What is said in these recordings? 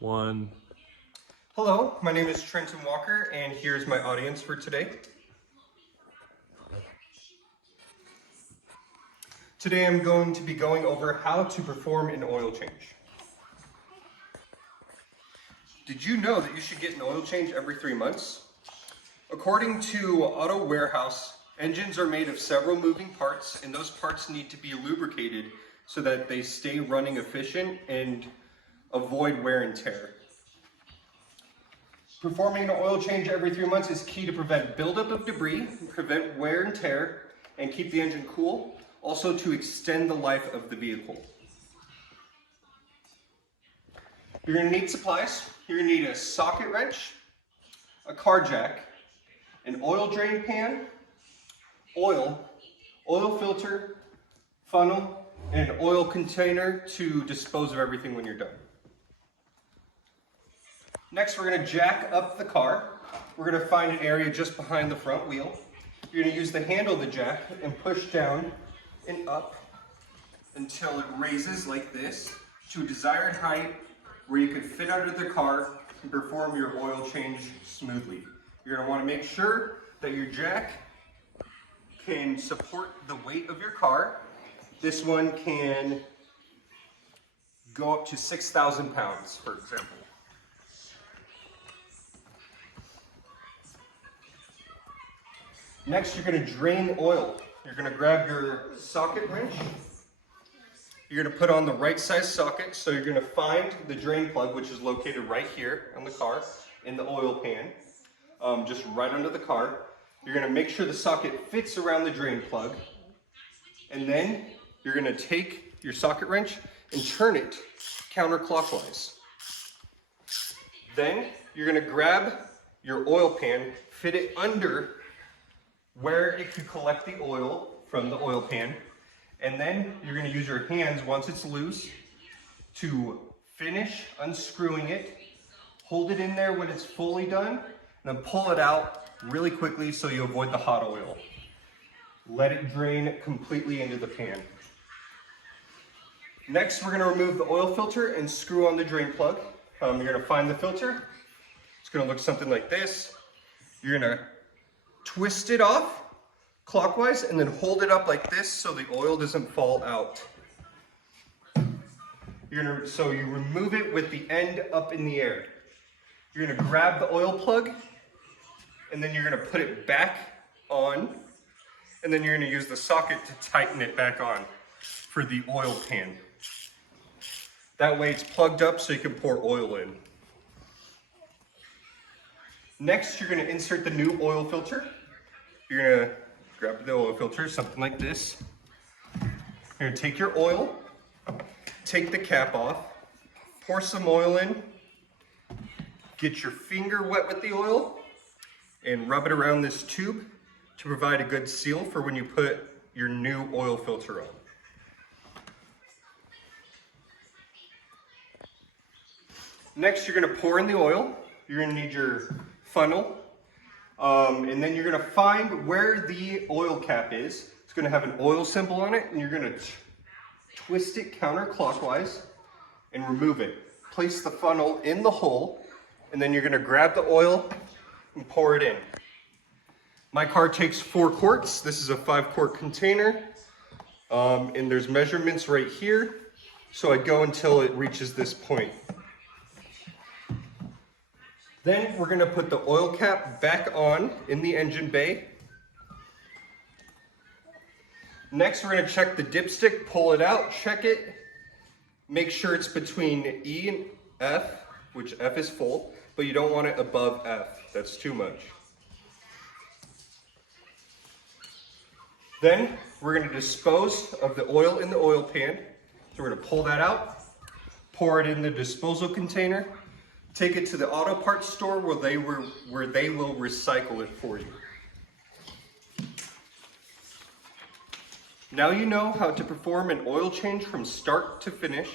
One. Hello, my name is Trenton Walker, and here's my audience for today. Today I'm going to be going over how to perform an oil change. Did you know that you should get an oil change every 3 months? According to Auto Warehouse, engines are made of several moving parts, and those parts need to be lubricated so that they stay running efficient and avoid wear and tear. Performing an oil change every 3 months is key to prevent buildup of debris, prevent wear and tear, and keep the engine cool, also to extend the life of the vehicle. You're going to need supplies. You're going to need a socket wrench, a car jack, an oil drain pan, oil filter, funnel, and an oil container to dispose of everything when you're done. Next, we're going to jack up the car. We're going to find an area just behind the front wheel. You're going to use the handle of the jack and push down and up until it raises like this to a desired height where you can fit under the car and perform your oil change smoothly. You're going to want to make sure that your jack can support the weight of your car. This one can go up to 6,000 pounds, for example. Next, you're going to drain the oil. You're going to grab your socket wrench. You're going to put on the right size socket, so you're going to find the drain plug, which is located right here on the car in the oil pan, just right under the car. You're going to make sure the socket fits around the drain plug, and then you're going to take your socket wrench and turn it counterclockwise. Then you're going to grab your oil pan, fit it under where it could collect the oil from the oil pan, and then you're going to use your hands once it's loose to finish unscrewing it, hold it in there when it's fully done, and then pull it out really quickly so you avoid the hot oil. Let it drain completely into the pan. Next, we're going to remove the oil filter and screw on the drain plug. You're going to find the filter. It's going to look something like this. You're going to twist it off clockwise and then hold it up like this so the oil doesn't fall out. So you remove it with the end up in the air. You're going to grab the oil plug and then you're going to put it back on, and then you're going to use the socket to tighten it back on for the oil pan. That way it's plugged up so you can pour oil in. Next, you're going to insert the new oil filter. You're going to grab the oil filter, something like this. You're going to take your oil, take the cap off, pour some oil in, get your finger wet with the oil, and rub it around this tube to provide a good seal for when you put your new oil filter on. Next, you're going to pour in the oil. You're going to need your funnel, and then you're going to find where the oil cap is. It's going to have an oil symbol on it, and you're going to twist it counterclockwise and remove it. Place the funnel in the hole, and then you're going to grab the oil and pour it in. My car takes 4 quarts. This is a 5-quart container, and there's measurements right here. So I go until it reaches this point. Then we're going to put the oil cap back on in the engine bay. Next, we're going to check the dipstick, pull it out, check it, make sure it's between E and F, which F is full, but you don't want it above F. That's too much. Then we're going to dispose of the oil in the oil pan. So we're going to pull that out, pour it in the disposal container, take it to the auto parts store where they will recycle it for you. Now you know how to perform an oil change from start to finish,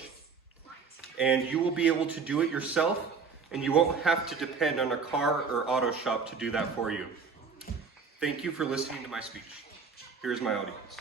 and you will be able to do it yourself, and you won't have to depend on a car or auto shop to do that for you. Thank you for listening to my speech. Here's my audience.